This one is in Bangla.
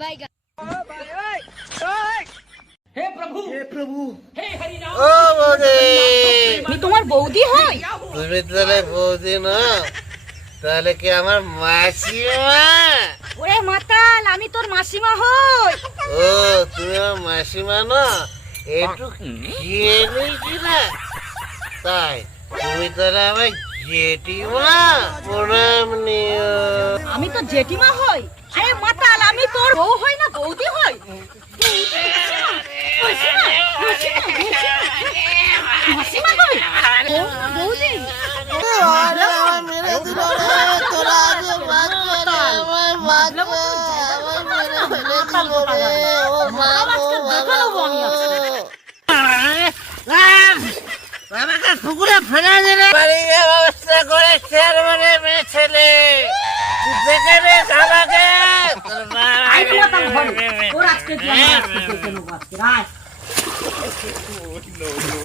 বাইগান। হে প্রভু হে প্রভু। হে হরি রাম। ও বৌদি, আমি তোমার বৌদি হই? তুমি তাহলে বৌদি না, তাহলে কি আমার মাসিমা? ওরে মাতাল, আমি তোর মাসিমা হই। ও তুমি আমার মাসিমা না, একটু খেয়ে নিয়েছি না, তাই তুমি তাহলে আমার জেঠিমা? প্রণাম নিও। আমি তো জেঠিমা হই। আরে মাতাল, আমি তোর বউ হই না বৌদি হই? মাসিমা, মাসিমা, মাসিমা, মাসিমা হই। ও, বৌদি। আরে আমার মেরে দিল রে, তোরা আগে বাঁচবে রে, আমার বাঁচবে, আমার মেরে ফেলে দিল রে, ও মা, ও বাবা, আমাকে পুকুরে ফেলে দিলে, বাড়িয়ে ব্যবস্থা করে চেয়ারম্যানের মেয়ে ছেলে, তুই দেখে নিস আমাকে, তোর বাবা।